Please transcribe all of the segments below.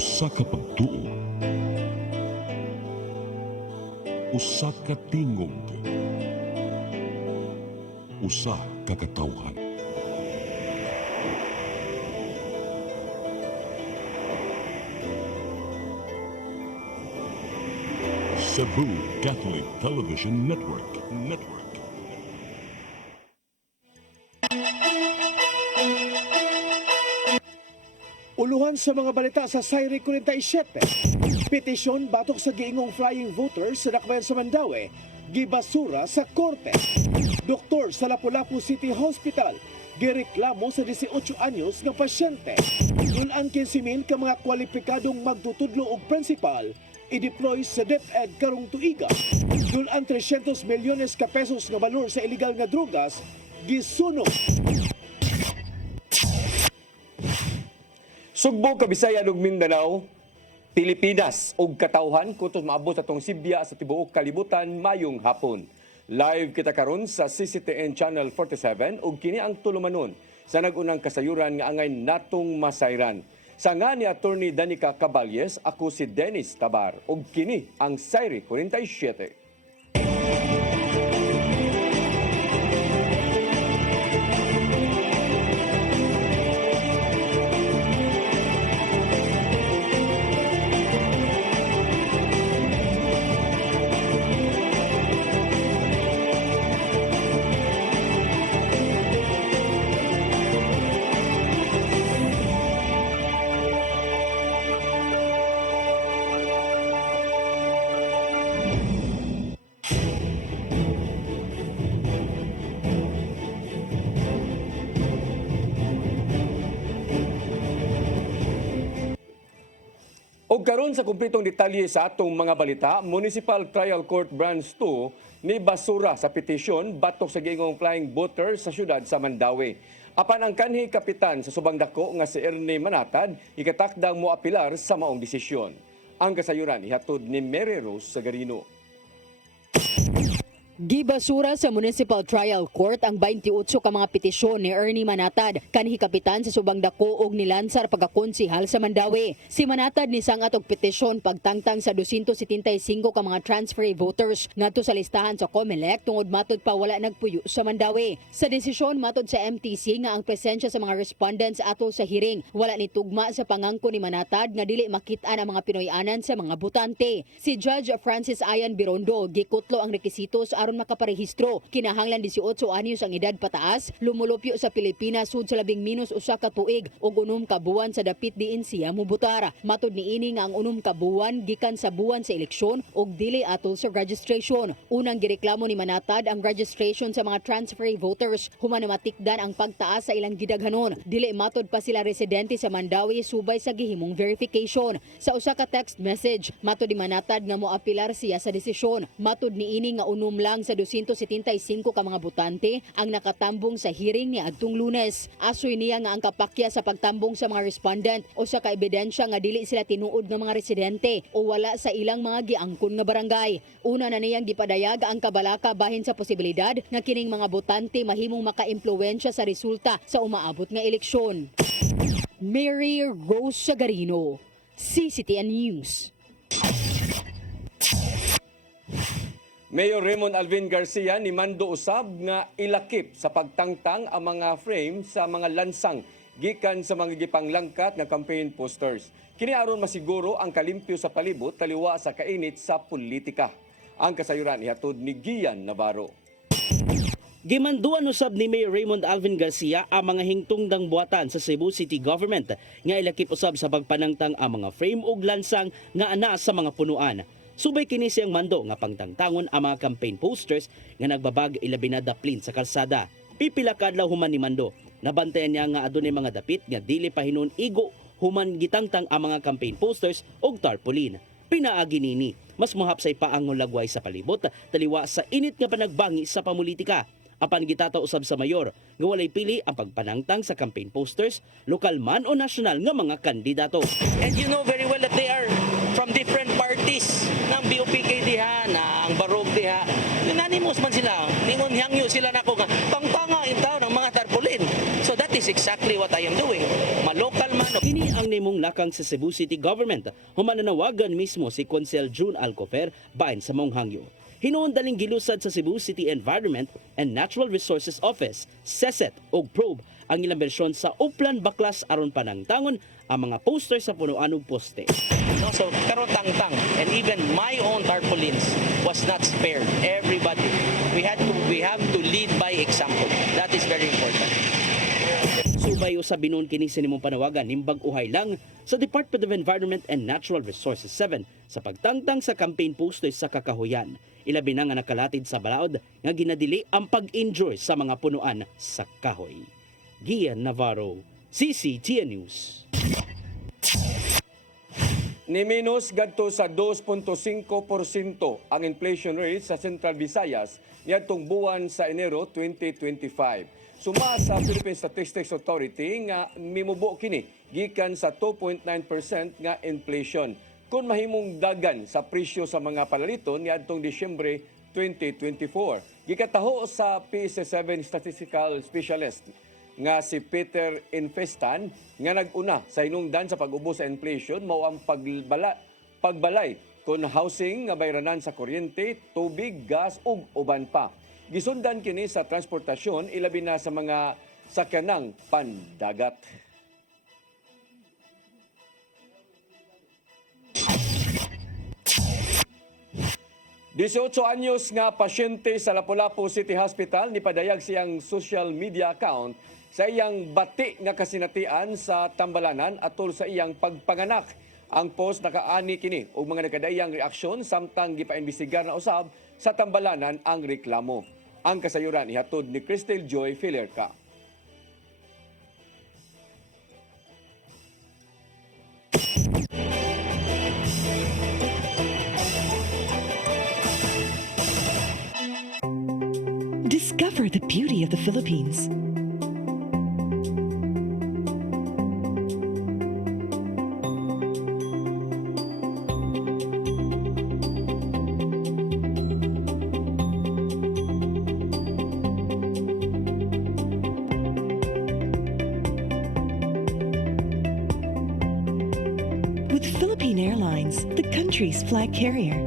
Usa ka pagtuo, usa ka tingog, usa ka katawhan. Cebu Catholic Television Network. Uluhan sa mga balita sa Sayri 47. Petisyon batok sa giingong flying voters sa Dakbayan sa Mandaue, gibasura sa korte. Doktor sa Lapu-Lapu City Hospital, gireklamo sa 18 anyos ng pasyente. Nulan 15,000 ka mga kwalipikadong magtutudlo og principal, i-deploy sa DepEd karong tuiga. Nulan 300 milyones ka pesos nga balor sa illegal nga drogas, gisunog. Sugbo, Kabisayan ug Mindanao, Pilipinas ug katawhan kutos maabot sa tong Sibya sa tibuok kalibutan mayong hapon. Live kita karon sa CCTN Channel 47 ug kini ang tulumanon sa nagunang kasayuran nga angay natong masayran. Sa nga ni Attorney Danica Caballes, ako si Dennis Tabar ug kini ang Sayri 47. Og karon sa kumpletong detalye sa atong mga balita, Municipal Trial Court Branch 2 ni basura sa petisyon batok sa giingong flying voter sa syudad sa Mandaue. Apan ang kanhi kapitan sa subang dako nga si Ernie Manatad ikatakdang moapilar sa maong desisyon. Ang kasayuran ihatod ni Mary Rose Sagarino. Gibasura sa Municipal Trial Court ang 28 ka mga petisyon ni Ernie Manatad, kanhi kapitan sa subang dako og nilansar pagkakonsihal sa Mandaue. Si Manatad ni sangat og petisyon pagtangtang sa 275 ka mga transfer voters ngadto sa listahan sa COMELEC tungod matud pa wala nagpuyo sa Mandaue. Sa desisyon matud sa MTC nga ang presensya sa mga respondents ato sa hearing wala ni tugma sa pangangko ni Manatad nga dili makit-an ang mga Pinoy-anan sa mga botante. Si Judge Francis Ayan Birondo gikutlo ang rekisitos aron makaparehistro. Kinahanglan 18 anyos ang edad pataas, lumulupyo sa Pilipinas sud sa labing minus usa ka tuig ug 6 ka buwan sa dapit diin siya mobutar. Matud niini nga ang 6 ka buwan gikan sa buwan sa eleksyon ug dili atol sa registration. Unang gireklamo ni Manatad ang registration sa mga transfer voters human na matikdan ang pagtaas sa ilang gidaghanon. Dili matud pa sila residente sa Mandaue subay sa gihimong verification. Sa usa ka text message, matud ni Manatad nga moapilar siya sa desisyon. Matud niini nga unom lang sa 275 ka mga botante ang nakatambong sa hearing ni adtong Lunes. Asoy niya nga ang kapakya sa pagtambong sa mga respondent o sa kaebidensya nga dili sila tinuod ng mga residente o wala sa ilang mga giangkon nga barangay. Una na niyang gipadayag ang kabalaka bahin sa posibilidad nga kining mga botante mahimong makaimpluwensya sa resulta sa umaabot nga eleksyon. Mary Rose Sagarino, CCTN News. Mayor Raymond Alvin Garcia ni mando usab nga ilakip sa pagtangtang ang mga frame sa mga lansang gikan sa mga gipanglangkat nga campaign posters. Kini aron masiguro ang kalimpyo sa palibot taliwa sa kainit sa politika. Ang kasayuran ihatod ni Gian Navarro. Gimanduan usab ni Mayor Raymond Alvin Garcia ang mga hingtungdang buhatan sa Cebu City Government nga ilakip usab sa pagpanangtang ang mga frame ug lansang nga ana sa mga punuan. Subay kini siyang mando nga pangtangtangon ang mga campaign posters nga nagbabag ilabi na daplin sa kalsada. Pipila ka adlaw human ni mando. Nabantayan niya nga adunay mga dapit nga dili pa hinon igo human gitangtang ang mga campaign posters og tarpaulin. Pinaagi nini, mas mohapsay pa ang lagway sa palibot taliwa sa init nga panagbangi sa pamulitika. Apan gitataw usab sa mayor nga walay pili ang pagpanangtang sa campaign posters, lokal man o nasyonal nga mga kandidato. And you know very well that they are from different parties ng BOPK diha, na ang Barog diha. Unanimous man sila. Ningon hangyo sila nako nga pangtanga in town ang mga tarpaulin. So that is exactly what I am doing. Malokal man. Kini ang nahimong lakang sa Cebu City Government, human nanawagan mismo si Consel June Alcofer bahin sa mong hangyo. Hinuon daling gilusad sa Cebu City Environment and Natural Resources Office, CESET o probe ang ilang bersyon sa Uplan Baklas aron panangtangon ang mga poster sa punuan ug poste. No, so karotang-tang, and even my own tarpaulins was not spared. Everybody, we have to lead by example. That is very important. Subay usab binuon kini sa nimong panawagan nimbag uhay lang sa Department of Environment and Natural Resources 7 sa pagtangtang sa campaign posters sa kakahuyan. Ilabi na nga nakalatid sa balaod nga ginadili ang pag-injure sa mga punuan sa kahoy. Gian Navarro, CCTN News. Ni minus gadto sa 2.5% ang inflation rate sa Central Visayas niadtong buwan sa Enero 2025. Suma sa Philippine Statistics Authority nga mimubo kini gikan sa 2.9% nga inflation kung mahimong dagan sa presyo sa mga palaliton niadtong Disyembre 2024. Gikataho sa PSA7 statistical specialist nga si Peter Infestan nga nag-una sa hinungdan sa pag-ubos sa inflation mao ang pagbalay kon housing nga bayranan sa kuryente, tubig, gas ug uban pa. Gisundan kini sa transportasyon ilabi na sa mga sakyanang pandagat. Dieciocho anyos nga pasyente sa Lapu-Lapu City Hospital nipadayag siyang social media account sa iyang bati nga kasinatian sa Tambalanan atol sa iyang pagpanganak. Ang post nakaani kini og mga nagkadayang reaksyon samtang gipaimbestigar na usab sa Tambalanan ang reklamo. Ang kasayuran ihatod ni Cristel Joy Filerca. Discover the beauty of the Philippines. With Philippine Airlines, the country's flag carrier.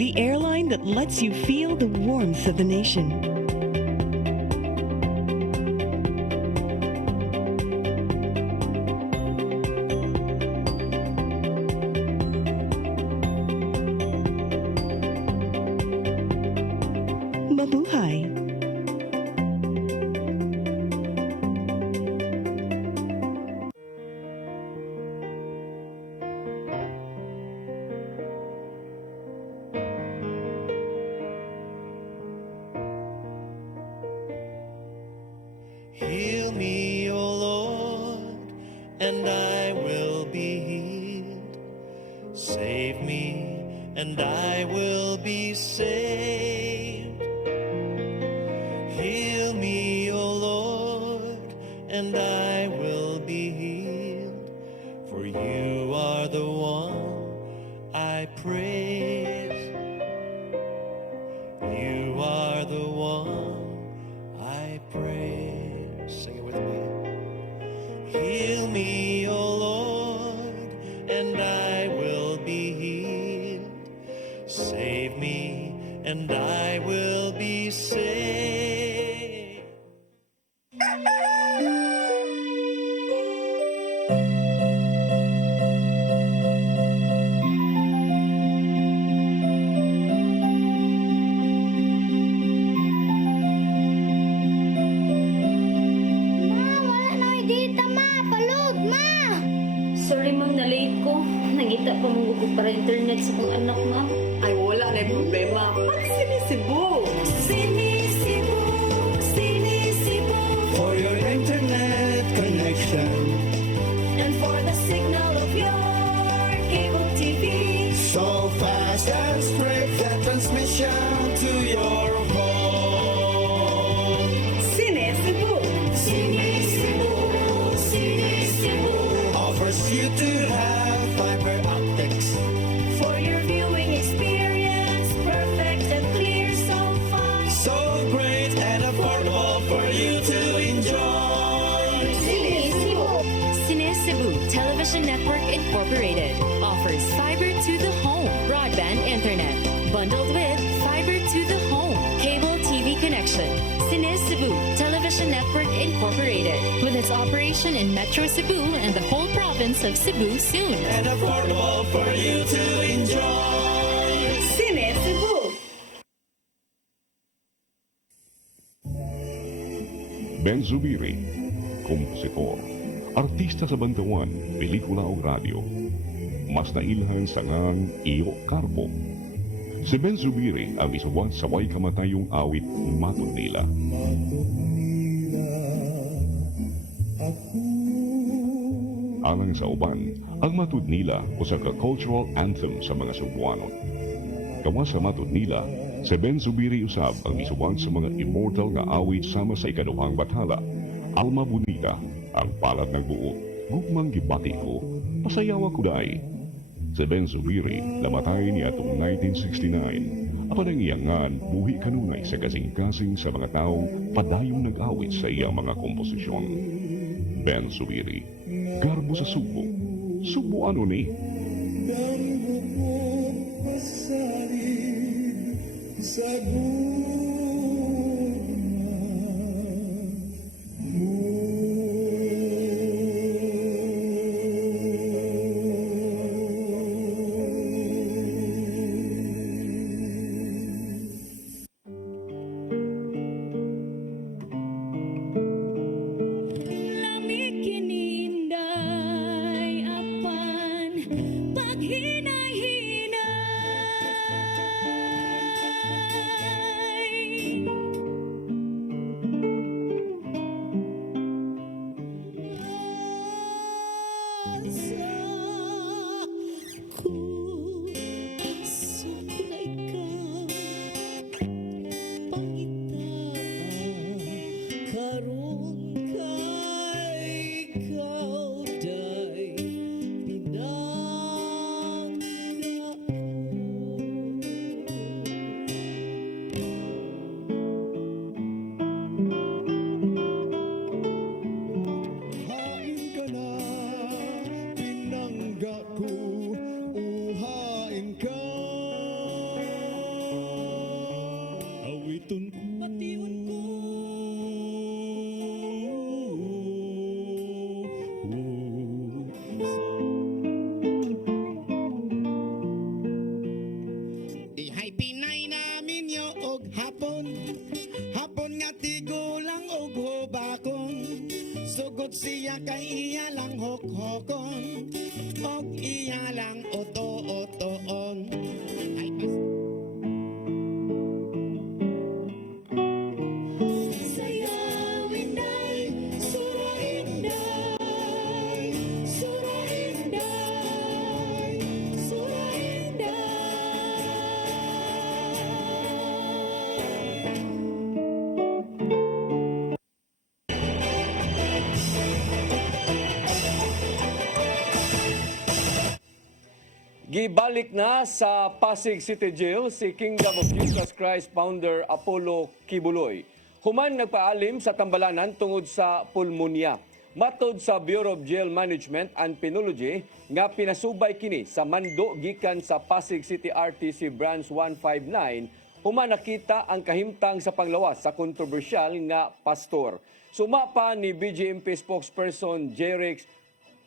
The airline that lets you feel the warmth of the nation. Mabuhay! Heal me, O Lord, and I will be healed. Save me, and I will be saved. Heal me, O Lord, and I will be healed. For you are the one I praise. You are the one I praise. Sing it with me. Heal me, O Lord, and I will be healed. Save me, and I will be saved. Wala na may dita, ma. Palud, ma. Sorry ma'am, na-late ko. Nangita pa mong gugod para internet sa kong anak ma'am. Ay, wala na yung problema. Pag-sinisibo. Sinisibo, sinisibo. For your internet connection, And for the signal of your cable TV. so fast and straight the transmission to your phone. Sinisibo. Sinisibo, sinisibo. Offers you to have fiber optics. For your viewing experience, perfect and clear so far. So great Television Network Incorporated offers fiber to the home broadband internet bundled with fiber to the home cable TV connection. Cine Cebu Television Network Incorporated with its operation in Metro Cebu and the whole province of Cebu soon. And affordable for you to enjoy. Cine Cebu. Ben Zubiri, kompositor, artista sa bantawan, pelikula o radyo. Mas nailhan sa ngang Iyo Carbo. Si Ben Zubiri ang isuwat sa way kamatayong awit matod nila. Alang sa uban, ang matod nila usa ka cultural anthem sa mga Cebuano. Kawa sa matod nila, si Ben Zubiri usab ang misuwat sa mga immortal nga awit sama sa ikaduhang bathala. Alma Bonita, ang palad ng buo, gugmang gibati ko, pasayawa ko daay. Si Ben Zubiri namatay niya atong 1969. Apan ang iyangan, buhi kanunay sa kasing-kasing sa mga taong padayong nag-awit sa iyang mga komposisyon. Ben Zubiri, garbo sa Subo. Subo ano ni? Sa siya kay iya lang hok-hokon og iya lang oto-otoon. Ay sayawin day, surahin day, surahin day, surahin day. Gibalik na sa Pasig City Jail si Kingdom of Jesus Christ founder Apollo Kibuloy. Human nagpaalim sa tambalanan tungod sa pulmonya. Matod sa Bureau of Jail Management and Penology nga pinasubay kini sa mando gikan sa Pasig City RTC Branch 159, human nakita ang kahimtang sa panglawas sa kontrobersyal nga pastor. Sumapa ni BJMP spokesperson Jerix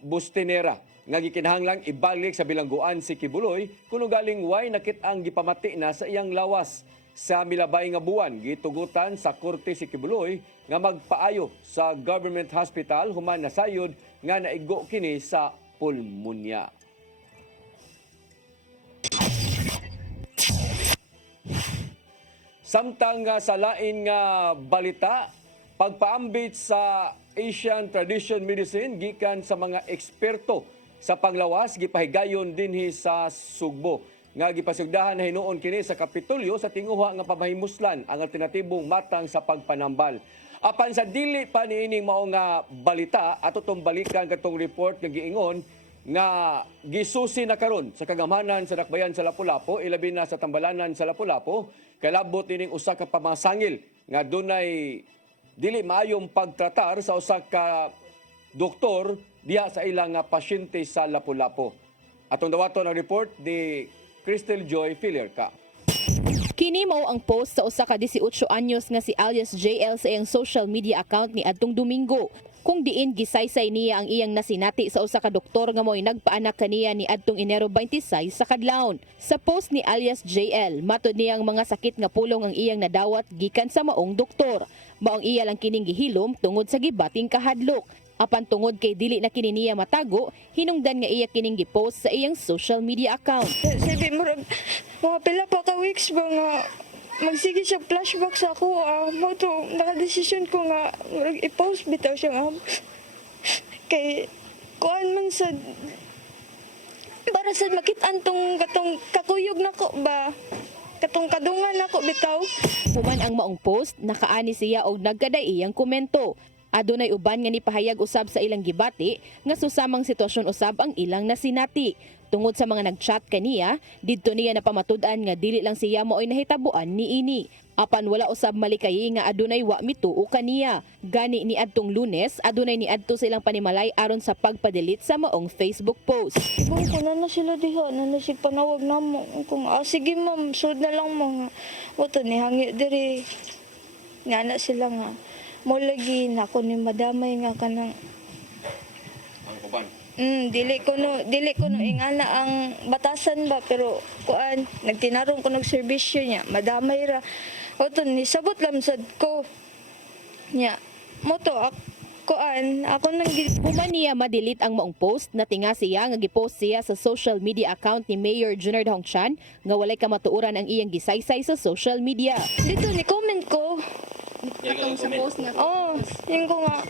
Bustinera nga gikinahanglang ibalik sa bilangguan si Kibuloy kuno galing way nakit-ang gipamati na sa iyang lawas. Sa milabay nga buwan gitugutan sa korte si Kibuloy nga magpaayo sa government hospital human nasayod nga naigo kini sa pulmonya. Samtang sa lain nga balita, pagpaambit sa Asian Tradition Medicine gikan sa mga eksperto sa panglawas gipahigayon dinhi sa Sugbo nga gipasugdahan na hinuon kini sa Kapitolyo sa tinguha nga pamahimuslan ang alternatibong matang sa pagpanambal. Apan sa dili pa niining mao nga balita ato tong balikan katong report nga giingon nga gisusi na karon sa kagamhanan sa dakbayan sa Lapu-Lapu, ilabi na sa tambalanan sa Lapu-Lapu, kalabot ining usa ka pamasangil nga dunay dili maayong pagtratar sa usa ka doktor diya sa ilang pasyente sa Lapu-Lapu. Atong dawaton ang report ni Crystal Joy Filierca. Kini mao ang post sa usa ka 18 anyos nga si alias JL sa iyang social media account ni adtong Domingo. Kung diin gisaysay niya ang iyang nasinati sa usa ka doktor nga mo'y nagpaanak kaniya ni adtong Enero 26 sa kadlawon. Sa post ni alias JL, matud niyang mga sakit nga pulong ang iyang nadawat gikan sa maong doktor. Maong iya lang kining gihilom tungod sa gibating kahadlok. Apan tungod kay dili na kini niya matago, hinungdan nga iya kining gipost sa iyang social media account. Sabi mo, mga pila pa ka weeks ba nga magsige siya flashback sa ako. Mo to, nakadesisyon ko nga i-post bitaw siya nga. Kay, kuan man sa, para sa makitaan tong katong kakuyog na ko ba? Katong kadungan na ko bitaw. Human ang maong post, nakaani siya og nagkadaiyang komento. Adunay uban nga nipahayag usab sa ilang gibati nga susamang sitwasyon usab ang ilang nasinati. Tungod sa mga nagchat kaniya, didto niya napamatud-an nga dili lang siya maoy nahitabuan niini. Apan wala usab malikayi nga adunay wa mituo kaniya. Gani ni adtong Lunes, adunay ni adto silang panimalay aron sa pagpadelete sa maong Facebook post. Ibang ko na sila diha, na si panawag na mo. Kung sige ma'am, sud na lang mga. Wato ni hangi diri. Nga na sila nga. Mo lagi na ko ni madamay nga kanang dili ko no ingana ang batasan ba pero kuan nagtinarong ko nag serbisyo niya madamay ra oton ni sabot lam sad ko nya moto kuan ako nang Human niya madelete ang maong post na tinga siya nga gipost siya sa social media account ni Mayor Junard Hongchan nga walay kamatuoran ang iyang gisaysay sa social media. dito ni comment ko Katong sa post nga yung ko nga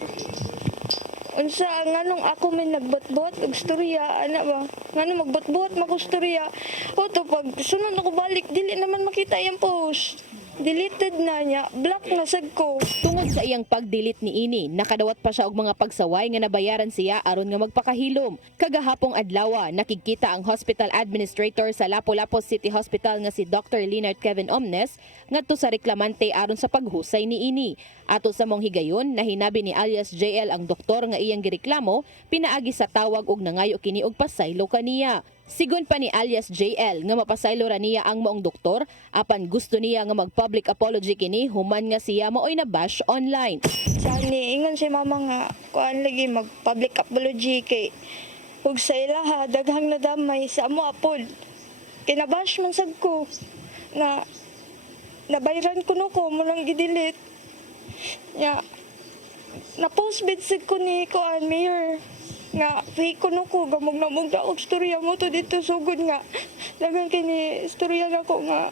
unsa nganong ako may nagbot-bot og storya ana ba nganong magbot-bot mako storya o to pag sunod ako balik dili naman makita yung post deleted na niya block na sad ko. Tungod sa iyang pag-delete ni ini, nakadawat pa siya og mga pagsaway nga nabayaran siya aron nga magpakahilom. Kagahapong adlaw, nakikita ang hospital administrator sa Lapu-Lapu City Hospital nga si Dr. Leonard Kevin Omnes ngadto sa reklamante aron sa paghusay ni ini. Ato sa mong higayon, nahinabi ni alias JL ang doktor nga iyang gireklamo, pinaagi sa tawag og nangayo kini og pasaylo kaniya. Sigon pa ni alias JL nga mapasaylo ra niya ang maong doktor apan gusto niya nga mag-public apology kini human nga siya maoy na bash online. Sani ingon si mama nga kuan lagi mag-public apology kay ug sa ilaha daghang nadamay sa amo apod. Kinabash man sad ko nga nabayran ko no ko mo lang gidelete. Ya na-post bitsig ko ni kuan mayor nga fake ko no ko gamog na mong daog storya mo to dito sugod nga dagan kini storya na ko nga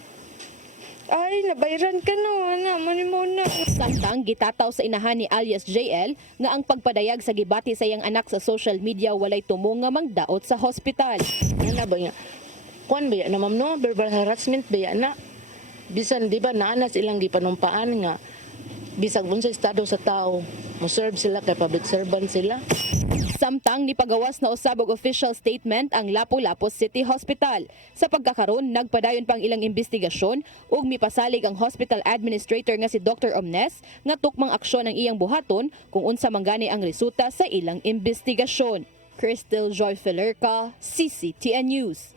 ay nabayran ka no ana mo na. Samtang gitataw sa inahan ni alias JL nga ang pagpadayag sa gibati sa iyang anak sa social media walay tumong nga mangdaot sa hospital. Ano ba nga? Kuan ba yan na ma'am no? Verbal harassment ba yan na? Bisan di ba naanas ilang gipanumpaan nga bisag bunsa estado sa tao mo serve sila kay public servant sila. Samtang nipagawas na usab og official statement ang Lapu-Lapu City Hospital. Sa pagkakaron, nagpadayon pang ilang investigasyon ug mipasalig ang hospital administrator nga si Dr. Omnes nga tukmang aksyon ang iyang buhaton kung unsa man gani ang resulta sa ilang investigasyon. Crystal Joy Filierca, CCTN News.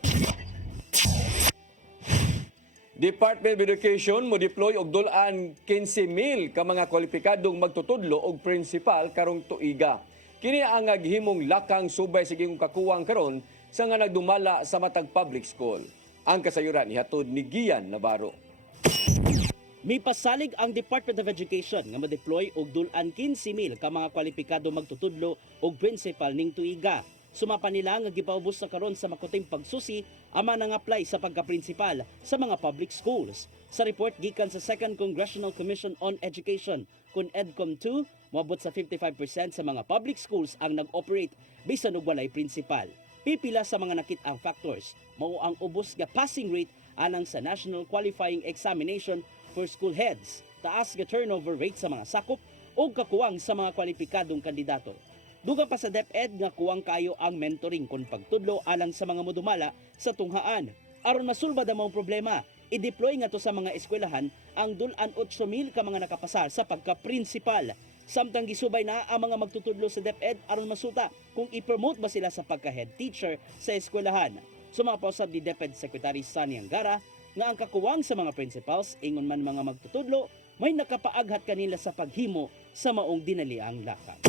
Department of Education mo deploy og dulan 15,000 ka mga kwalipikadong magtutudlo og principal karong tuiga. Kini ang gihimong lakang subay sa gihong kakuwang karon sa nga nagdumala sa matag public school. Ang kasayuran ihatod ni Gian Navarro. May pasalig ang Department of Education nga ma-deploy og dulan 15,000 ka mga kwalipikado magtutudlo og principal ning tuiga. Sumapa nila nga gipaubos sa karon sa makuting pagsusi ama nang apply sa pagka-principal sa mga public schools. Sa report gikan sa 2nd Congressional Commission on Education, kun EDCOM 2, moabot sa 55% sa mga public schools ang nag-operate bisan og walay principal. Pipila sa mga nakit-ang factors, mao ang ubos nga passing rate anang sa National Qualifying Examination for School Heads, taas nga turnover rate sa mga sakop ug kakuwang sa mga kwalipikadong kandidato. Dugang pa sa DepEd nga kuwang kayo ang mentoring kon pagtudlo alang sa mga modumala sa tunghaan. Aron masulbad ang mga problema, i-deploy nga to sa mga eskwelahan ang dulan 8,000 ka mga nakapasar sa pagka-principal. Samtang gisubay na ang mga magtutudlo sa DepEd aron masuta kung i-promote ba sila sa pagka-head teacher sa eskwelahan. Sumapausab ni DepEd Secretary Sani Angara nga ang kakuwang sa mga principals ingon man mga magtutudlo may nakapaaghat kanila sa paghimo sa maong dinaliang lakang.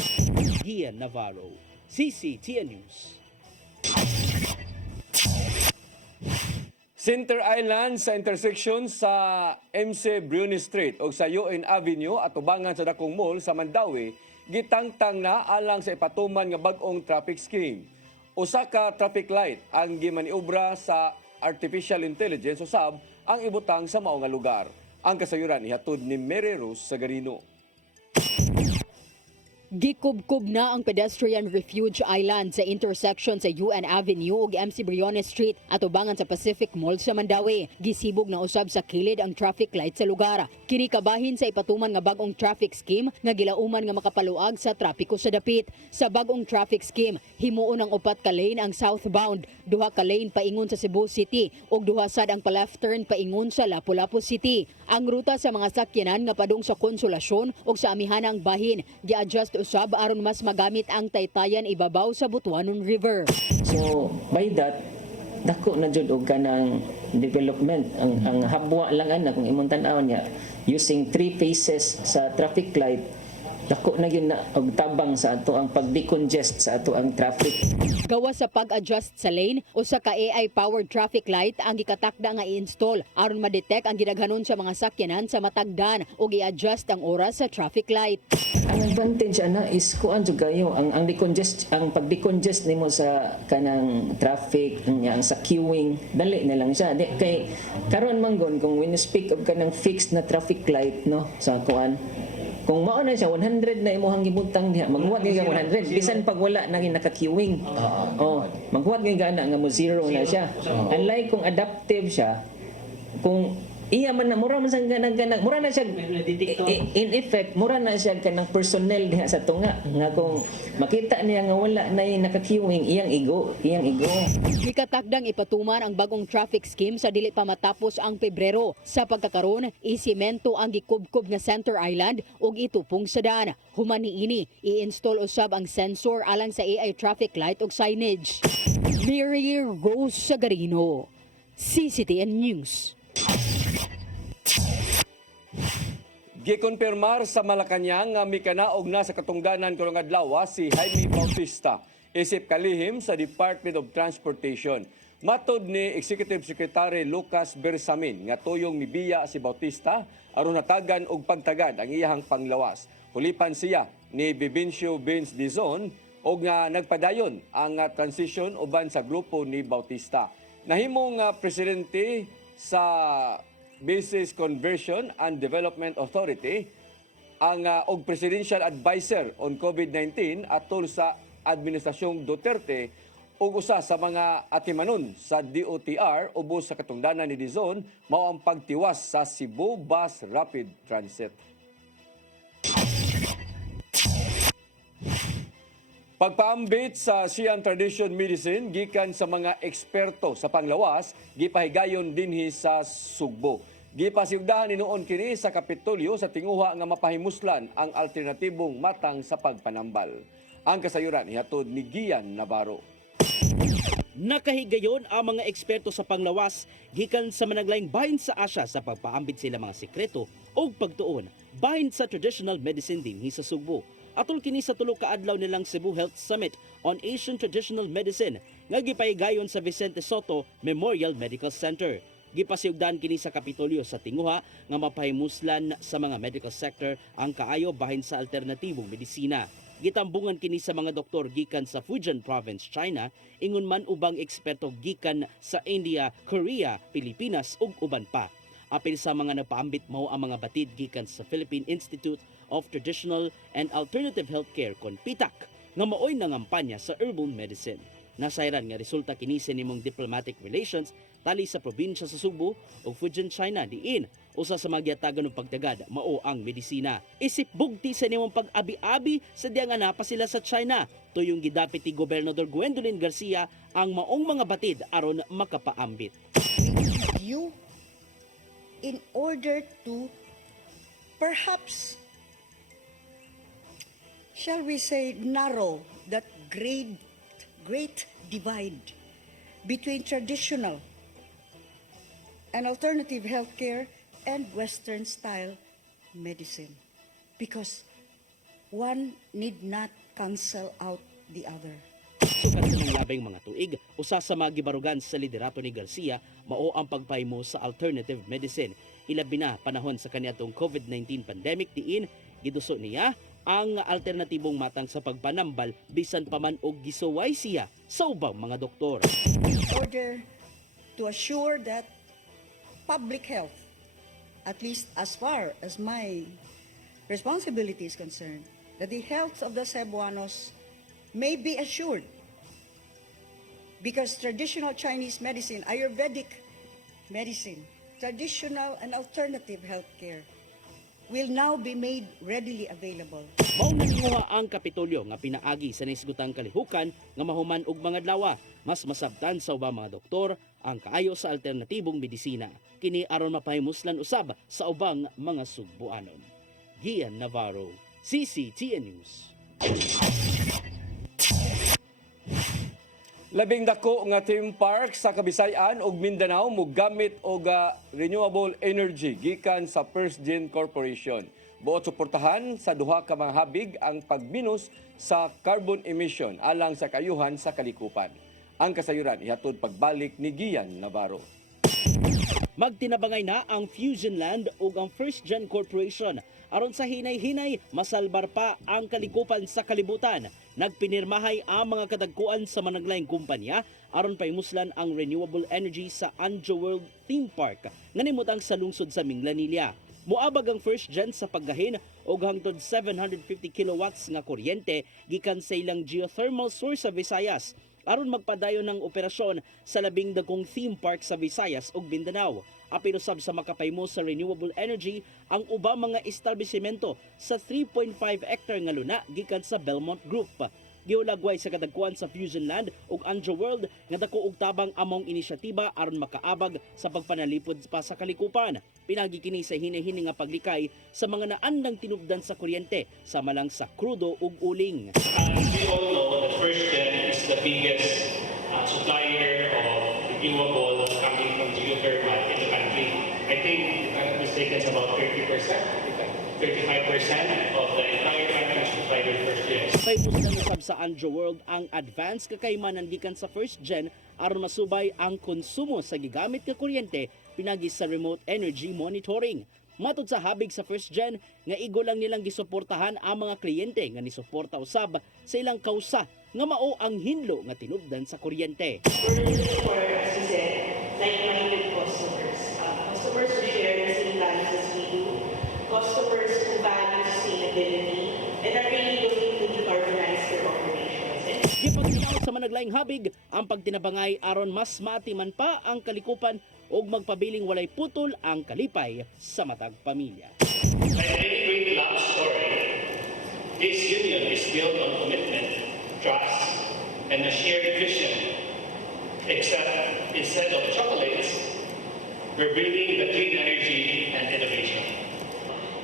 Gian Navarro, CCTN News. Center Island sa intersection sa MC Bruni Street o sa UN Avenue at ubangan sa Dakong Mall sa Mandawi, gitangtang na alang sa ipatuman nga bag-ong traffic scheme. Usa ka traffic light ang gimaniobra sa artificial intelligence usab ang ibutang sa mao nga lugar. Ang kasayuran ihatod ni Mary Rose Sagarino. Gikubkob na ang pedestrian refuge island sa intersection sa UN Avenue ug MC Briones Street at ubangan sa Pacific Mall sa Mandawi. Gisibog na usab sa kilid ang traffic light sa lugar. Kini kabahin sa ipatuman nga bag-ong traffic scheme nga gilauman nga makapaluag sa trapiko sa dapit. Sa bag-ong traffic scheme, himuon ang 4 ka lane ang southbound, 2 ka lane paingon sa Cebu City ug 2 sad ang pa-left turn paingon sa Lapu-Lapu City. Ang ruta sa mga sakyanan nga padung sa Konsolasyon ug sa amihanang bahin gi-adjust usab aron mas magamit ang taytayan ibabaw sa Butuanon River. So by that dako na jud og kanang development ang habwa lang ana kung imong tan-aw niya using 3 phases sa traffic light dako na gyud na og tabang sa ato ang pag-decongest sa ato ang traffic. Gawa sa pag-adjust sa lane, usa ka AI-powered traffic light ang gikatakda nga i-install aron ma-detect ang gidaghanon sa mga sakyanan sa matagdan ug i-adjust ang oras sa traffic light. Ang advantage ana is kuan jud kayo ang decongest ang pag-decongest nimo sa kanang traffic ang sa queuing dali na lang siya. Di kay karon manggon kung when you speak of kanang fixed na traffic light no sa kuan kung mao na siya 100 na imong gibutang diha maghuwat gyud 100 bisan pag wala na naka-queuing. Maghuwat gyud ana nga mo zero na siya. Unlike kung adaptive siya kung iya man na mura man sa ganang mura na siya in effect mura na siya kanang personnel diha sa tunga nga kung makita niya nga wala na naka-queuing iyang igo. Gikatakdang ipatuman ang bagong traffic scheme sa dili pa matapos ang Pebrero. Sa pagkakaron, isemento ang gikubkob nga Center Island ug itupong sa daan. Human niini, i-install usab ang sensor alang sa AI traffic light ug signage. Mary Rose Sagarino, CCTN News. Gikonfirmar sa Malacañang nga mikanaog na sa katungdanan karong adlaw si Jaime Bautista isip kalihim sa Department of Transportation. Matod ni Executive Secretary Lucas Bersamin nga tuyong mibiya si Bautista aron hatagan og pagtagad ang iyahang panglawas. Hulipan siya ni Vivencio Benz Dizon og nga nagpadayon ang transition uban sa grupo ni Bautista. Nahimong presidente sa Business Conversion and Development Authority ang og Presidential Advisor on COVID-19 atol sa Administrasyong Duterte ug usa sa mga atimanon sa DOTR ubos sa katungdanan ni Dizon mao ang pagtiwas sa Cebu Bus Rapid Transit. Pagpaambit sa Siam Tradition Medicine gikan sa mga eksperto sa panglawas gipahigayon dinhi sa Sugbo. Gipasiugdahan ni noon kini sa Kapitolyo sa tinguha nga mapahimuslan ang alternatibong matang sa pagpanambal. Ang kasayuran ihatod ni Gian Navarro. Nakahigayon ang mga eksperto sa panglawas gikan sa managlaing bahin sa Asia sa pagpaambit sila mga sekreto o pagtuon bahin sa traditional medicine dinhi sa Sugbo. Atol kini sa tulo ka adlaw nilang Cebu Health Summit on Asian Traditional Medicine nga gipahigayon sa Vicente Soto Memorial Medical Center. Gipasiugdan kini sa Kapitolyo sa tinguha nga mapahimuslan sa mga medical sector ang kaayo bahin sa alternatibong medisina. Gitambungan kini sa mga doktor gikan sa Fujian Province, China, ingon man ubang eksperto gikan sa India, Korea, Pilipinas ug uban pa. Apil sa mga napaambit mao ang mga batid gikan sa Philippine Institute of Traditional and Alternative Healthcare kon PITAC nga maoy nangampanya sa herbal medicine. Nasayran nga resulta kini sa nimong diplomatic relations tali sa probinsya sa Cebu o Fujian, China diin usa sa magyatagan ng pagtagad mao ang medisina. Isip bugti sa nimong pag-abi-abi sa diang anapa sila sa China. Tuyong gidapit ni Gobernador Gwendolyn Garcia ang maong mga batid aron makapaambit. You in order to perhaps shall we say, narrow that great divide between traditional and alternative healthcare and Western-style medicine, because one need not cancel out the other. Sukat sa mga labing mga tuig, usa sa mga gibarugan sa liderato ni Garcia mao ang pagpahimo sa alternative medicine. Ilabi na panahon sa kaniadtong COVID-19 pandemic diin giduso niya ang alternatibong matang sa pagpanambal bisan pa man og gisuway siya sa ubang mga doktor. In order to assure that public health, at least as far as my responsibility is concerned, that the health of the Cebuanos may be assured, because traditional Chinese medicine, Ayurvedic medicine, traditional and alternative healthcare will now be made readily available. Mao naninguha ang Kapitolyo nga pinaagi sa naisgutang kalihukan nga mahuman og mga adlaw. Mas masabtan sa ubang mga doktor ang kaayo sa alternatibong medisina. Kini aron mapahimuslan usab sa ubang mga Sugbuanon. Gian Navarro, CCTN News. Labing dako nga theme park sa Kabisayan ug Mindanao mogamit og renewable energy gikan sa First Gen Corporation. Buot suportahan sa duha ka mga habig ang pagminus sa carbon emission alang sa kayuhan sa kalikupan. Ang kasayuran ihatod pagbalik ni Gian Navarro. Magtinabangay na ang Fusion Land ug ang First Gen Corporation aron sa hinay-hinay masalbar pa ang kalikupan sa kalibutan. Nagpinirmahay ang mga kadagkuan sa managlayng kumpanya aron paimuslan ang renewable energy sa Anjo World Theme Park nga nimutang sa lungsod sa Minglanilla. Muabag ang First Gen sa paggahin og hangtod 750 kilowatts nga kuryente gikan sa ilang geothermal source sa Visayas aron magpadayon ng operasyon sa labing dagkong theme park sa Visayas ug Mindanao. Apil usab sa makapaymo sa renewable energy ang ubang mga establishmento sa 3.5 hectare nga luna gikan sa Belmont Group. Giulagway sa kadagkuan sa Fusion Land ug Anjo World nga dako og tabang among inisyatiba aron makaabag sa pagpanalipod pa sa kalikupan. Pinagi kini sa hinay-hinay nga paglikay sa mga naandang tinubdan sa kuryente sama lang sa krudo ug uling. We all know that First Gen is the biggest supplier of renewable coming from geothermal in the country. I think, if I'm not mistaken, it's about 30%, 35% of the entire country is supplied with First Gen. Paimuslan usab sa Anjo World ang advanced kakaymanan gikan sa First Gen aron masubay ang konsumo sa gigamit nga kuryente pinagi sa remote energy monitoring. Matod sa habig sa First Gen nga igo lang nilang gisuportahan ang mga kliyente nga nisuporta usab sa ilang kausa nga mao ang hinlo nga tinubdan sa kuryente. For, as you said, like-minded customers. Customers who share the same values as we do. Customers who value sustainability and are really looking to decarbonize their operations. Gipagtinaw sa managlaing habig ang pagtinabangay aron mas maatiman pa ang kalikupan ug magpabiling walay putol ang kalipay sa matag pamilya. Like any great love story, this union is built on commitment, trust, and a shared vision. Except instead of chocolates, we're bringing the clean energy and innovation.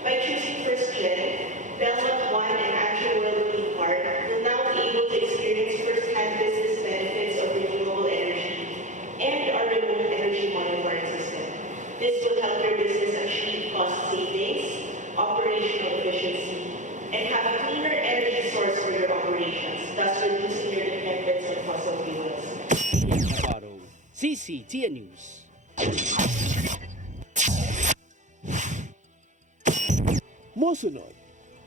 By choosing First Gen, Belmont One and Anjo World Theme Park will now be able to experience first-hand business benefits of renewable energy and our remote energy monitoring system. This will help your business achieve cost savings, operational efficiency, and have a cleaner energy source for your operations, thus reducing your dependence on fossil fuels. Navarro, CCTN News. Mosunod,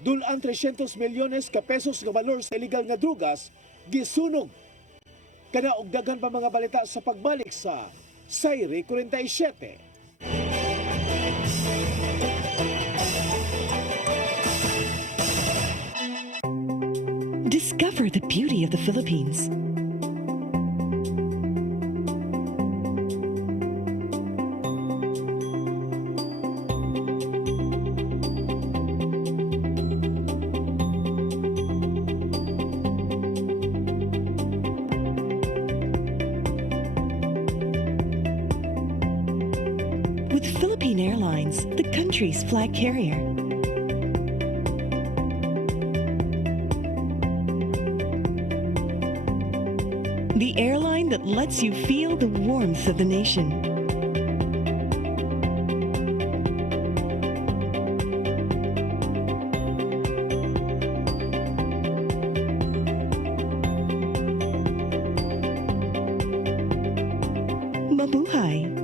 dulan 300 milyones ka pesos nga valor sa illegal nga drugas gisunog. Kana og daghan pa mga balita sa pagbalik sa Sayre 47. Discover the beauty of the Philippines. With Philippine Airlines, the country's flag carrier. the airline that lets you feel the warmth of the nation. Mabuhay!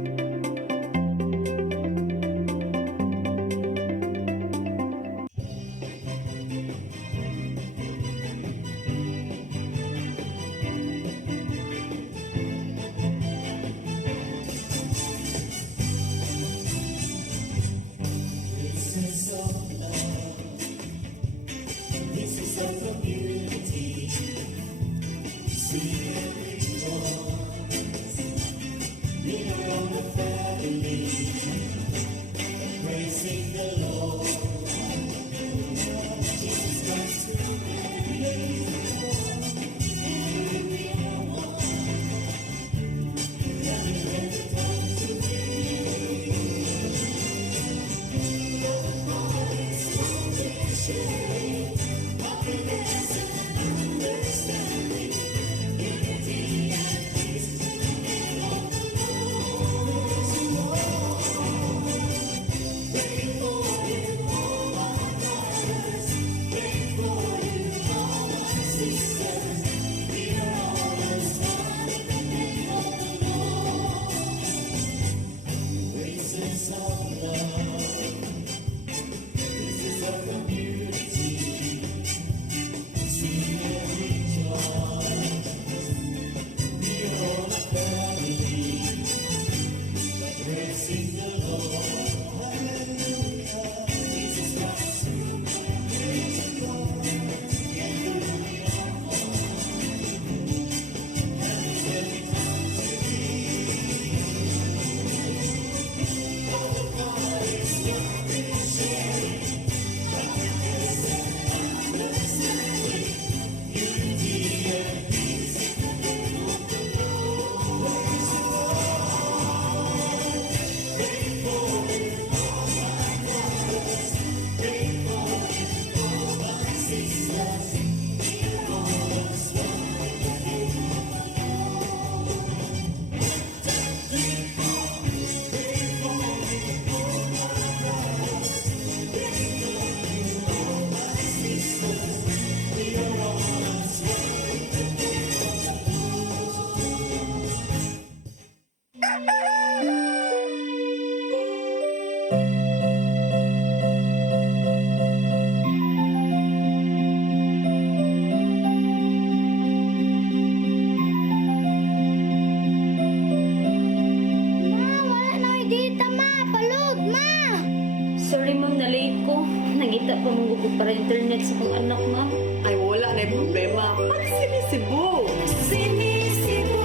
Sorry ma'am, na-late ko. Nangita pa mong gugod para internet sa kong anak ma'am. Ay, wala na yung problema. Mag-sinisibo! Sinisibo,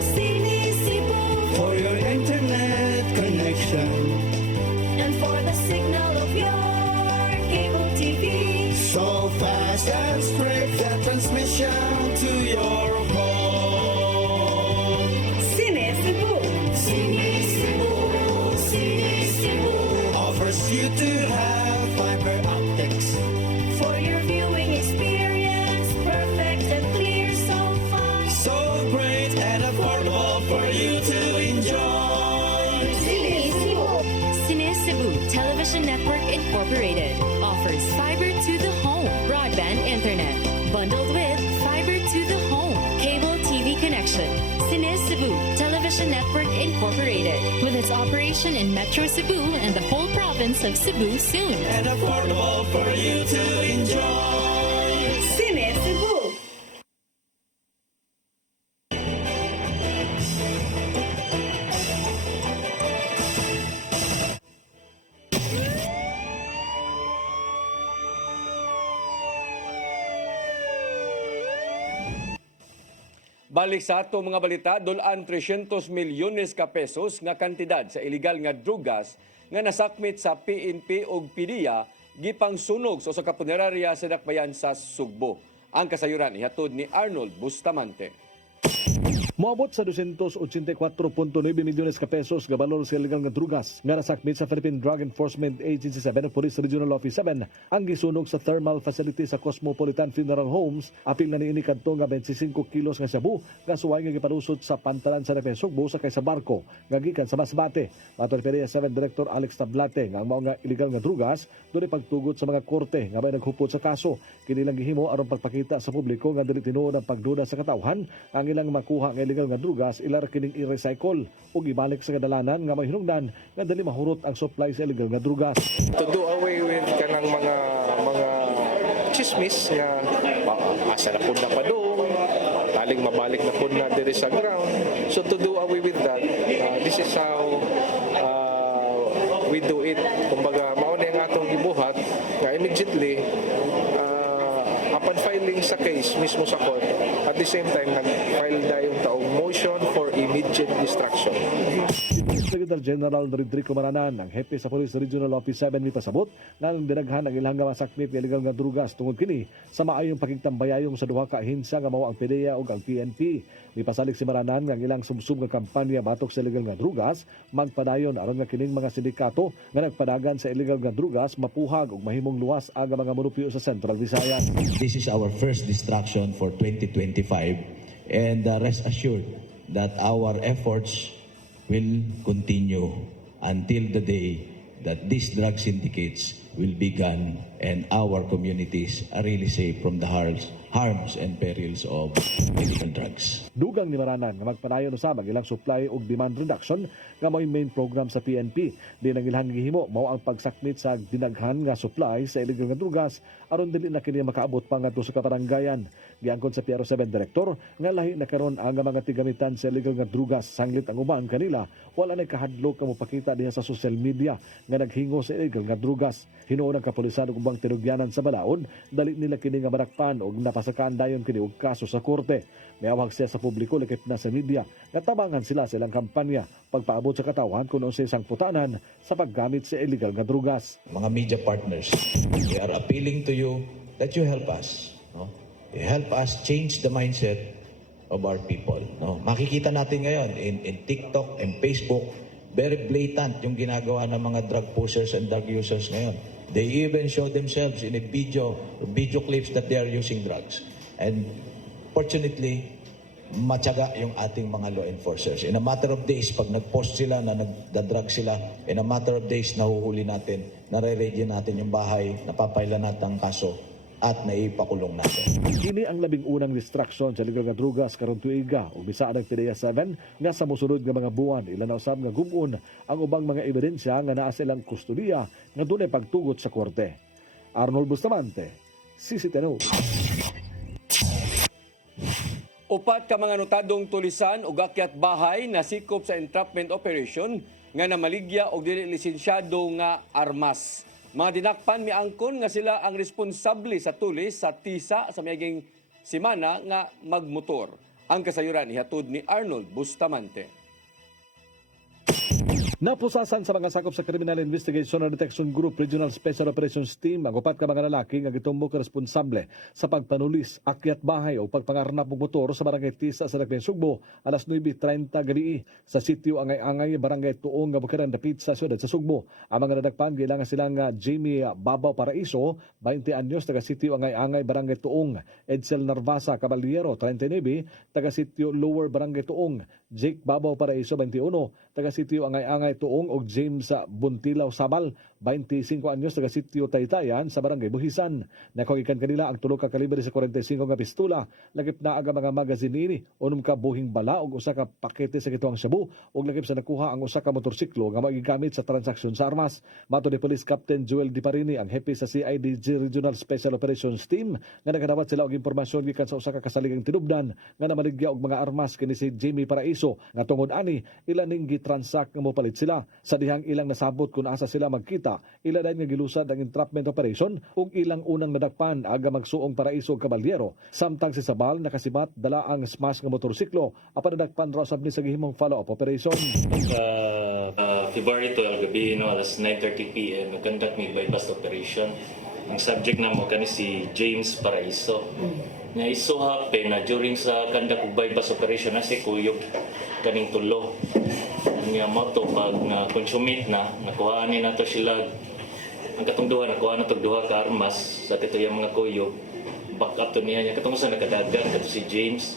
sinisibo. For your internet connection. And for the signal of your cable TV. So fast and straight the transmission to your home. Sinisibo! Sinisibo, sinisibo. Offers you to have fiber optics. For your viewing experience, perfect and clear, so fast. So great and affordable for you to enjoy. Cine Cebu Television Network Incorporated offers fiber to the home broadband internet bundled with fiber to the home cable TV connection. Cine Cebu Television Network Incorporated with its operation in Metro Cebu and the whole province of Cebu soon. And affordable for you to enjoy. Sinisibo! Balik sa ato mga balita, dulaan 300 milyones ka pesos nga kantidad sa illegal nga drugas nga nasakmit sa PNP ug PDEA gipang sunog sa usa ka punerarya sa dakbayan sa Sugbo. Ang kasayuran ihatod ni Arnold Bustamante. Moabot sa 284.9 milyones ka pesos nga balor sa illegal nga drugas nga nasakmit sa Philippine Drug Enforcement Agency 7 o Police Regional Office 7 ang gisunog sa thermal facility sa Cosmopolitan Funeral Homes. Apil na niini kadto nga 25 kilos nga shabu nga suway nga gipalusot sa pantalan sa Sugbo sa kay sa barko nga gikan sa Masbate. Matod PDEA 7 Director Alex Tablate nga ang mao nga illegal nga drugas dunay pagtugot sa mga korte nga may naghupot sa kaso. Kinilang gihimo aron pagpakita sa publiko nga dili tinuod ang pagduda sa katawhan ang ilang makuha nga illegal nga drugas ilar kining i-recycle ug ibalik sa kadalanan nga may hinungdan nga dali mahurot ang supply sa illegal nga drugas. To do away with kanang mga chismis nga asa na pud na padung, taling mabalik na pud na diri sa ground. So to do away with that, this is how we do it. Kumbaga mao ni ang atong gibuhat nga immediately upon filing sa case mismo sa court, at the same time nag-file na yung taong motion for immediate destruction. Secretary General Rodrigo Maranan, ang hepe sa Police Regional Office 7 ni pasabot na dinaghan ang ilang nga masakmit nga illegal nga drugas tungod kini sa maayong pagigtambayayong sa duha ka ahensiya nga mao ang PDEA ug ang PNP. Mipasalig si Maranan nga ang ilang sumsum nga kampanya batok sa illegal nga drugas magpadayon aron nga kining mga sindikato nga nagpadagan sa illegal nga drugas mapuhag ug mahimong luwas aga mga monopolyo sa Central Visayas. This is our first distraction for 2025, and rest assured that our efforts will continue until the day that these drug syndicates will be gone and our communities are really safe from the harms and perils of illegal drugs. Dugang ni Maranan nga magpadayon usab ang ilang supply ug demand reduction nga may main program sa PNP. Di nang ilang gihimo mao ang pagsakmit sa dinaghan nga supply sa illegal nga drugas aron dili na kini makaabot pa ngadto sa kabaranggayan. Giangkon sa PRO7 Director nga lahi na karon ang mga tigamitan sa illegal nga drugas sanglit ang uban kanila wala na kahadlok ka mopakita diha sa social media nga naghingo sa illegal nga drugas. Hinuon ang kapulisan ug ubang tinugyanan sa balaod dali nila kini nga marakpan ug napasakaan dayon kini og kaso sa korte. Mayawag siya sa publiko likip na sa media nga tabangan sila sa ilang kampanya pagpaabot sa katawhan kung sa isang putanan sa paggamit sa illegal nga drugas. Mga media partners, we are appealing to you that you help us. No? You help us change the mindset of our people. No? Makikita natin ngayon in TikTok and Facebook, very blatant yung ginagawa ng mga drug pushers and drug users ngayon. They even show themselves in a video clips that they are using drugs. And fortunately, matyaga yung ating mga law enforcers. In a matter of days, pag nag-post sila na nagda-drug sila, in a matter of days, nahuhuli natin, nare-ready natin yung bahay, napapaila natin ang kaso, at naipakulong natin. Kini ang labing unang distraction sa illegal nga drugas karon tuiga ug bisaan ang PDEA 7 nga sa mosunod nga mga buwan ilan na usab nga gub-on ang ubang mga ebidensya nga naa sa ilang kustudiya nga dunay pagtugot sa korte. Arnold Bustamante, CCTV News. Upat ka mga notadong tulisan o akyat bahay na sikop sa entrapment operation nga namaligya og dili lisensyado nga armas. Mga dinakpan miangkon nga sila ang responsable sa tulis sa tisa sa miaging semana nga magmotor. Ang kasayuran ihatod ni Arnold Bustamante. Napusasan sa mga sakop sa Criminal Investigation and Detection Group Regional Special Operations Team ang upat ka mga lalaki nga gitumbok responsable sa pagpanulis, akyat bahay o pagpangarnap og motor sa barangay Tisa sa Dagben Sugbo alas 9:30 gabi sa sitio Angay-Angay barangay Tuong nga Bukidnon dapit sa siyudad sa Sugbo. Ang mga nadagpan gilang silang Jamie Babaw Paraiso, 20 anyos, taga sitio Angay-Angay barangay Tuong, Edsel Narvasa Caballero, 39, taga sitio Lower barangay Tuong, Jake Babaw Paraiso, 21, taga sitio Angay-Angay Tuong ug James Buntilaw Sabal, 25 anyos, taga sitio Taytayan sa barangay Buhisan. Nakugikan kanila ang tulo ka kalibre sa 45 nga pistola, lagip na aga mga magazine ini, unom ka buhing bala ug usa ka pakete sa gituang shabu ug lagip sa nakuha ang usa ka motorsiklo nga magigamit sa transaksyon sa armas. Mato ni Police Captain Joel Diparini, ang hepe sa CIDG Regional Special Operations Team, nga nagadawat sila og impormasyon gikan sa usa ka kasaligang tinubdan nga namaligya og mga armas kini si Jamie Paraiso nga tungod ani ila ning gitransak nga mopalit sila. Sa dihang ilang nasabot kung asa sila magkita, ila dahil nga gilusad ang entrapment operation ug ilang unang nadakpan aga magsuong Paraiso ug Caballero. Samtang si Sabal nakasibat dala ang smash nga motorsiklo apan nadakpan raw sab ni sa gihimong follow-up operation. February 12 gabi alas 9:30 PM nag-conduct may bypass operation. Ang subject na mo kani si James Paraiso. Nga iso happen na during sa kandak ug bypass operation na si kuyog kaning tulo. Nga mo to pag na consummate na nakuhaan ni nato sila ang katong duha nakuha na tog duha ka armas sa tituyang mga kuyog. Back up to niya katong sa nakadagan kato si James.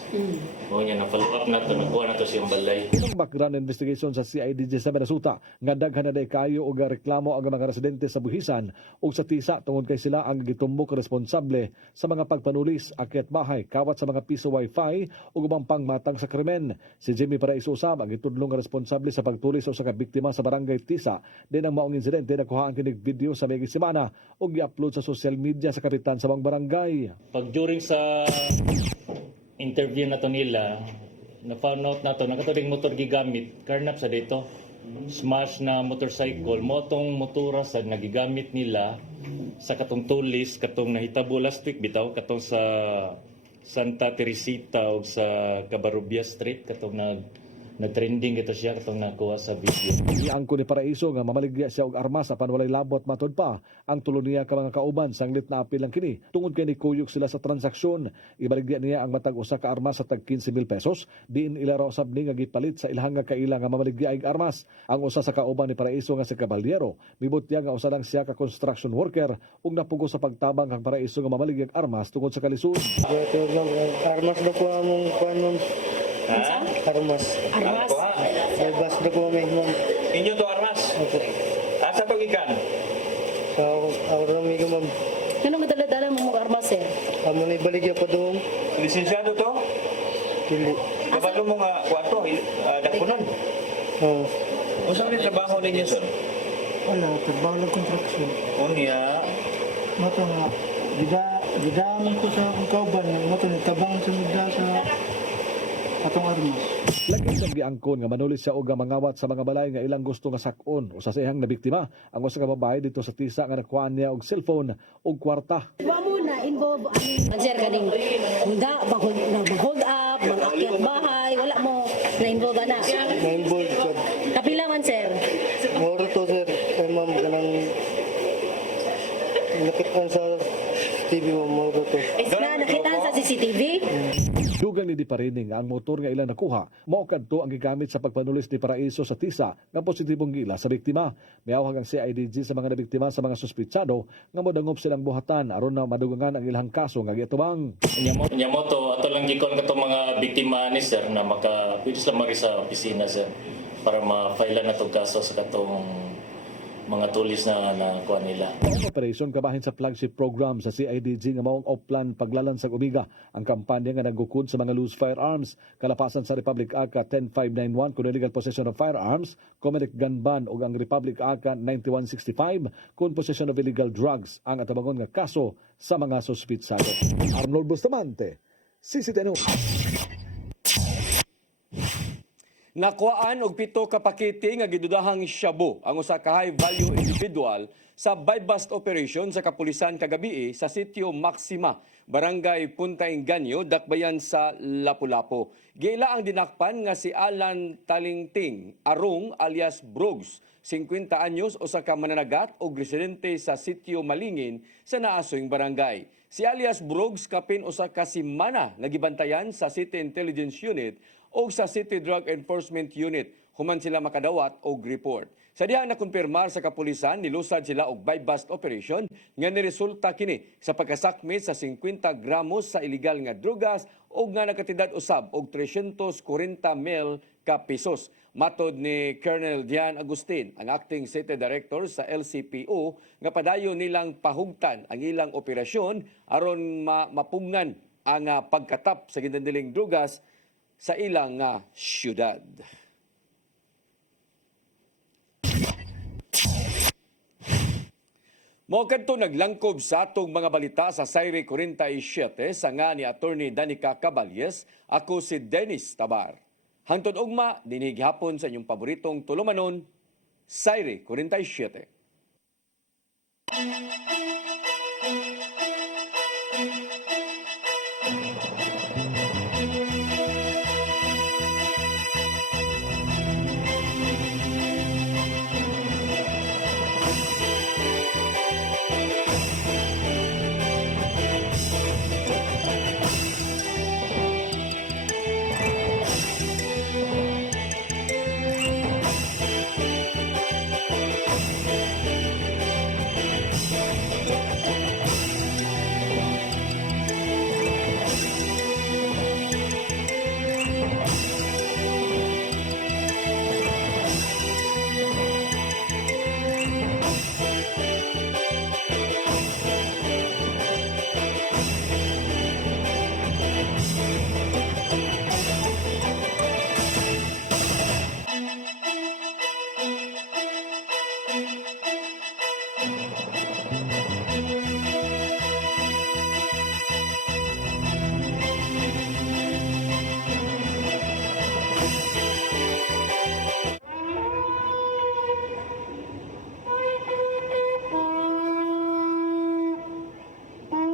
Mo niya na follow up nato nakuha nato siyang balay. Ang background investigation sa CIDG sa Minnesota nga daghan na day kayo og reklamo ang mga residente sa buhisan ug sa tisa tungod kay sila ang gitumbok responsable sa mga pagpanulis akyat bahay kawat sa mga piso wifi ug ubang pangmatang sa krimen. Si Jimmy Paraiso usab ang itudlong nga responsable sa pagtulis sa usa ka biktima sa barangay Tisa din ang maong insidente nakuhaan kinig video sa mga semana ug gi-upload sa social media sa kapitan sa mga barangay. Pag during sa interview na to nila, na-found out na to, nakaturing motor gigamit, karnap sa dito. Smash na motorcycle, motong motora sa nagigamit nila sa katong tulis, katong nahitabo last week bitaw, katong sa Santa Teresita o sa Cabarrubia Street, katong nag-trending ito siya, katong nakuha sa video. Iangko ni Paraiso nga mamaligya siya og armas apan walay labot matod pa ang tulo niya ka mga kauban sanglit na apil lang kini tungod kay ni kuyog sila sa transaksyon. Ibaligya niya ang matag usa ka armas sa tag 15,000 pesos diin ila raw usab ni nga gipalit sa ilahang nga kaila nga mamaligya ig armas. Ang usa sa kauban ni Paraiso nga si Caballero mibutya nga usa lang siya ka construction worker ug napugo sa pagtabang kang Paraiso nga mamaligya ig armas tungod sa kalisod. Armas do ko among kuan Armas. Armas. Bas do ko may mom. Inyo to armas? Asa to gikan? Sa arami ko ma'am. Ano nga dala-dala mo mga armas sir? Amo na ibaligya pa doon. Lisensyado to? Dili. Kabalo mo nga kwarto, dakunon. Oo. Unsa ni trabaho ninyo son? Wala, trabaho lang construction. Unya, Mato nga, gidaman ko sa akong kauban. Mato tabang sa mudda sa atong armas. Lagi siyang giangkon nga manulis siya og mangawat sa mga balay nga ilang gusto nga sakon o sa siyang nabiktima ang usa ka babae dito sa Tisa nga nakuhaan niya og cellphone ug kwarta. Wa mo na involve ang sir kaning hunda mag-hold up, mag-akyat bahay, wala mo na involve na. Na-involved ko. Kapila man sir. Moro to sir. Kay ma'am kanang nakitaan sa TV mo moro to. Na nakita sa CCTV. Dugang ni Di Parining nga ang motor nga ilang nakuha mao kadto ang gigamit sa pagpanulis ni Paraiso sa Tisa nga positibong gila sa biktima. Miawhag ang CIDG sa mga nabiktima sa mga suspitsado nga modangop silang buhatan aron na madugangan ang ilang kaso nga giatubang. Nya mo to ato lang gikon katong mga biktima ni sir na pwede sila mari sa opisina sir para ma-file na tong kaso sa katong mga tulis na kuha nila. Ang operasyon kabahin sa flagship program sa CIDG nga maong Oplan Paglalansag Umiga ang kampanya nga nagukod sa mga loose firearms kalapasan sa Republic Act 10591 kun illegal possession of firearms, comedic gun ban ug ang Republic Act 9165 kun possession of illegal drugs ang atabangon nga kaso sa mga suspitsado. Arnold Bustamante, CCTV. Nakuhaan og 7 ka pakete nga gidudahang shabu ang usa ka high value individual sa buy-bust operation sa kapulisan kagabi sa sitio Maxima, Barangay Punta Inganyo, Dakbayan sa Lapu-Lapu. Giila ang dinakpan nga si Alan Talingting Arong alias Brooks, 50 anyos, usa ka mananagat og residente sa sitio Malingin sa naasoing barangay. Si alias Brooks kapin usa ka semana nagibantayan sa City Intelligence Unit o sa City Drug Enforcement Unit human sila makadawat og report. Sa dihang nakumpirmar sa kapulisan, nilusad sila og buy-bust operation nga niresulta kini sa pagkasakmit sa 50 gramos sa illegal nga drugas o nga nakatidad usab og 340 mil ka pesos. Matod ni Colonel Dian Agustin, ang acting city director sa LCPO, nga padayon nilang pahugtan ang ilang operasyon aron mapugnan ang pagkatap sa gindandiling drugas sa ilang syudad. Mao kadto naglangkob sa atong mga balita sa Sayre 47 sa nga ni Attorney Danica Caballes, ako si Dennis Tabar. Hangtod ugma dinhi gihapon sa inyong paboritong tulumanon, Sayre 47.